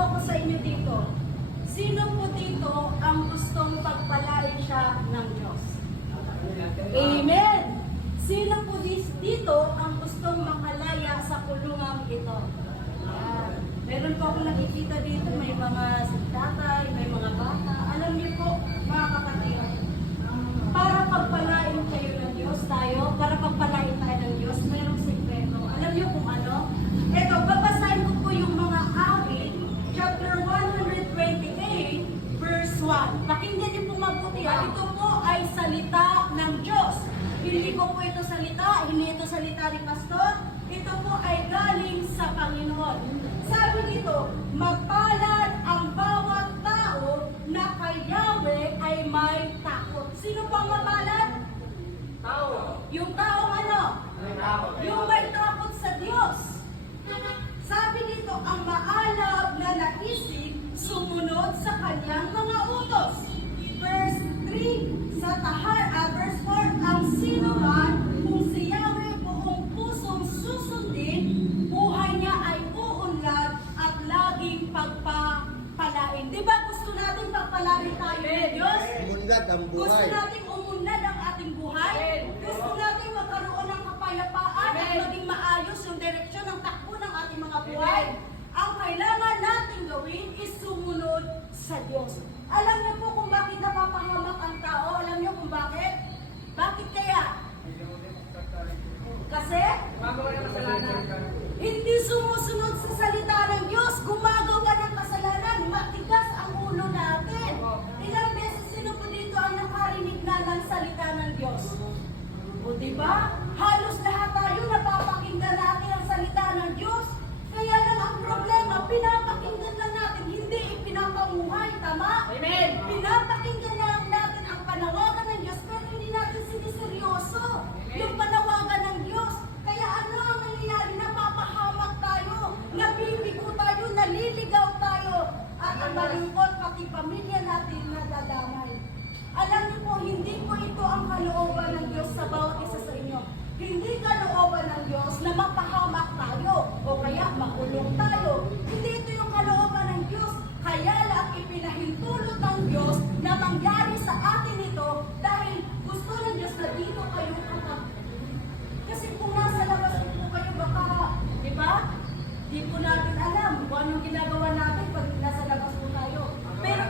ako sa inyo dito. Sino po dito ang gustong pagpalain siya ng Diyos? Amen! Sino po dito ang gustong makalaya sa kulungang ito? Ayan. Meron po akong nakikita dito, may mga tatay, may mga bata. Alam niyo po, mga kapatid, para pagpalain kayo ng Diyos tayo, para pagpalain tayo ng Diyos, mayroong sikreto. Alam niyo kung ano? Ito, babasahin ko po yung mga awit, chapter 128, verse 1. Pakinggan niyo po mabuti. Ito po ay salita ng Diyos. Hindi ko po ito salita, hindi ito salita ni Pastor. Ito po ay galing sa Panginoon. Sabi dito, mapalad ang bawat tao na kay Yahweh ay may takot. Sino po ang mapalad? Tao. Yung taong ano? May takot. Yung may takot sa Diyos. Sabi dito, ang maalab na naisip sumunod sa kanyang mga utos. Verse 3, verse 4, ang sino man kung si Yahweh buong pusong susundin, buhay niya ay uunlad at laging pagpapalain. Di ba gusto natin pagpalain tayo ng Diyos? Umunlad ang Gusto buhay. natin umunlad ang ating buhay. Gusto natin magkaroon ng kapayapaan at maging maayos yung direksyon ng takbo ng ating mga buhay. Ang kailangan natin gawin is sumunod sa Diyos. Alam niyo po kung bakit napapahamak ang tao? Alam niyo kung bakit? Bakit kaya? Kasi Gumagawa ng kasalanan. hindi sumusunod sa salita ng Diyos. Gumagawa ng kasalanan. Matigas ang ulo natin. Ilang beses sino po dito ang nakarinig na ng salita ng Diyos? O diba? Halos lahat tayo napapakinggan natin ang salita ng Diyos. Kaya lang ang problema, pinapakinggan lang natin, hindi ipinapamuhay. Tama? Amen. Pinapakinggan lang natin ang panawagan ng Diyos, pero hindi natin siniseryoso yung panawagan ng Diyos. Kaya ano ang nangyayari? Napapahamak tayo, nabibigo tayo, naliligaw tayo, at ang malungkot, pati pamilya natin nadadamay. Alam niyo po, hindi po ito ang kalooban ng Diyos sa bawat isa sa inyo. Hindi kalooban ng Diyos na mapahamak tayo o kaya makulong tayo. Hindi ito yung kalooban ng Diyos. Kaya lang ipinahintulot ng Diyos na mangyari sa atin ito dahil gusto ng Diyos na dito kayo kakap. Kasi kung nasa labas po kayo baka, di ba? Di po natin alam kung anong ginagawa natin pag nasa labas po tayo. Pero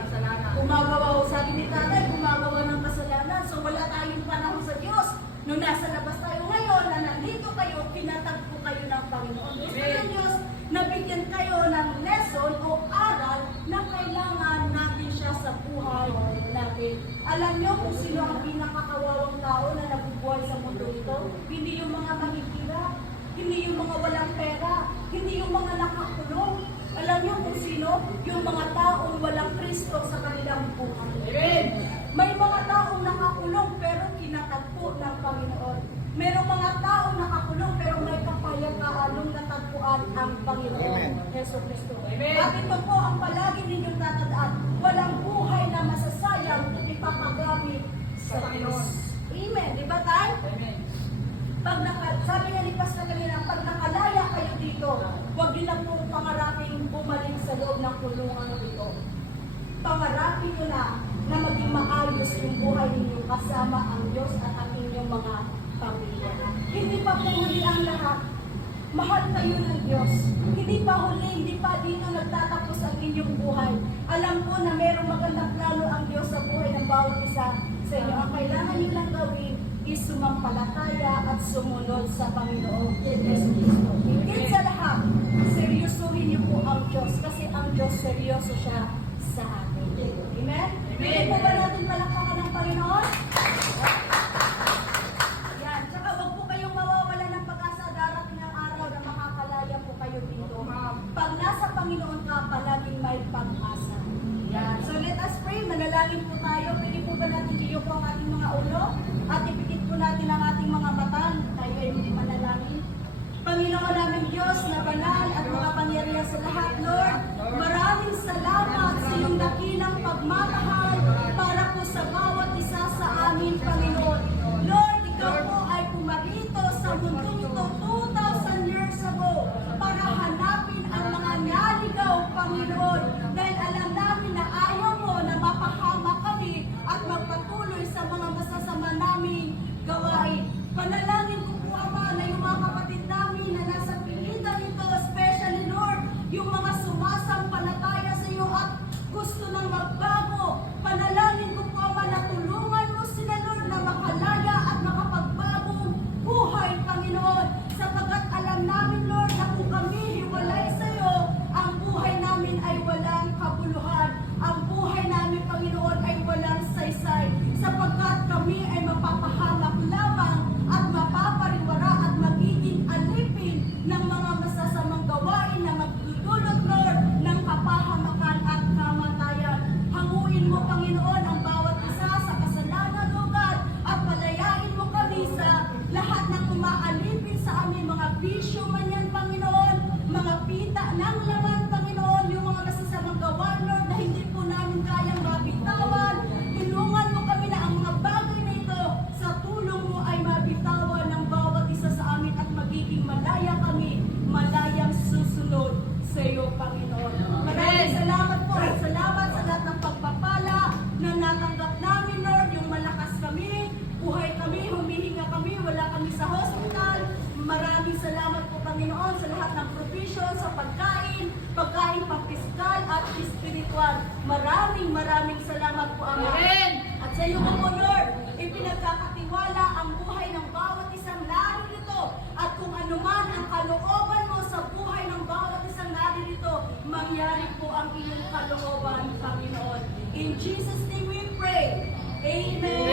gumagawa, sabi ni tatay, gumagawa ng kasalanan. So wala tayong panahon sa Diyos. Nung nasa labas tayo ngayon, na nandito kayo, pinatagpo kayo ng Panginoon. Gusto ng Diyos na bigyan kayo ng lesson o aral na kailangan natin siya sa buhay natin. Alam niyo kung sino ang pinakakawawang tao na nabubuhay sa mundo ito? Hindi yung mga mahihirap, hindi yung mga walang pera, hindi yung mga nakakulong. Alam niyo kung sino? Yung mga taong walang Kristo sa kanilang buhay. Amen. May mga taong nakakulong pero kinatagpo ng Panginoon. Merong mga taong nakakulong pero may kapayapaan nung natagpuan ang Panginoon Yeso Kristo. Amen. At ito po ang palagi ninyong tatandaan. Walang buhay na masasayang ipapagamit sa Diyos. Amen. Di ba tayo? Amen. Sabi nga ni Pastor kanina, pag nakalaya kayo dito, huwag niyo lang pong pangarapin bumalik sa loob ng kulungan ito. Pangarapin niyo na maging maayos yung buhay ninyo kasama ang Diyos at ang inyong mga pamilya. Hindi pa po huli ang lahat. Mahal kayo ng Diyos. Hindi pa huli, hindi pa dito nagtatapos ang inyong buhay. Alam ko na mayroong magandang plano ang Diyos sa buhay ng bawat isa sa inyo. Ang kailangan niyo lang gawin is sumampalataya at sumunod sa Panginoon Yesu Cristo. Higit sa lahat, seryosohin niyo po ang Diyos kasi ang Diyos seryoso siya sa atin. Amen? Hindi po ba natin palakpakan ng Panginoon? Yan. Tsaka huwag po kayong mawawala ng pag-asa. Darating ang araw na makakalaya po kayo dito. Pag nasa Panginoon ka, palaging may pag-asa. Yan. So let us pray. Manalangin po tayo. Pwede po ba natin iyo po ang ating mga ulo? At ipikit po natin ang ating mga mata. Tayo ay manalangin. Panginoon namin Diyos na banal at makapangyarihan sa lahat, Lord, maraming salamat sa iyong dakilang pagmamahal para po sa bawat isa sa amin, Panginoon. Lord, ikaw po ay pumarito sa mundong ito 2,000 years ago para hanapin ang mga naligaw, Panginoon. salamat po, Panginoon, sa lahat ng provision, sa pagkain pang pisikal at spiritual. Maraming salamat po, Ama. Amen. At sa iyo po, Lord, ipinagkakatiwala ang buhay ng bawat isang naririto. At kung anuman ang kalooban mo sa buhay ng bawat isang naririto, mangyari po ang iyong kalooban, Panginoon. In Jesus' name we pray. Amen.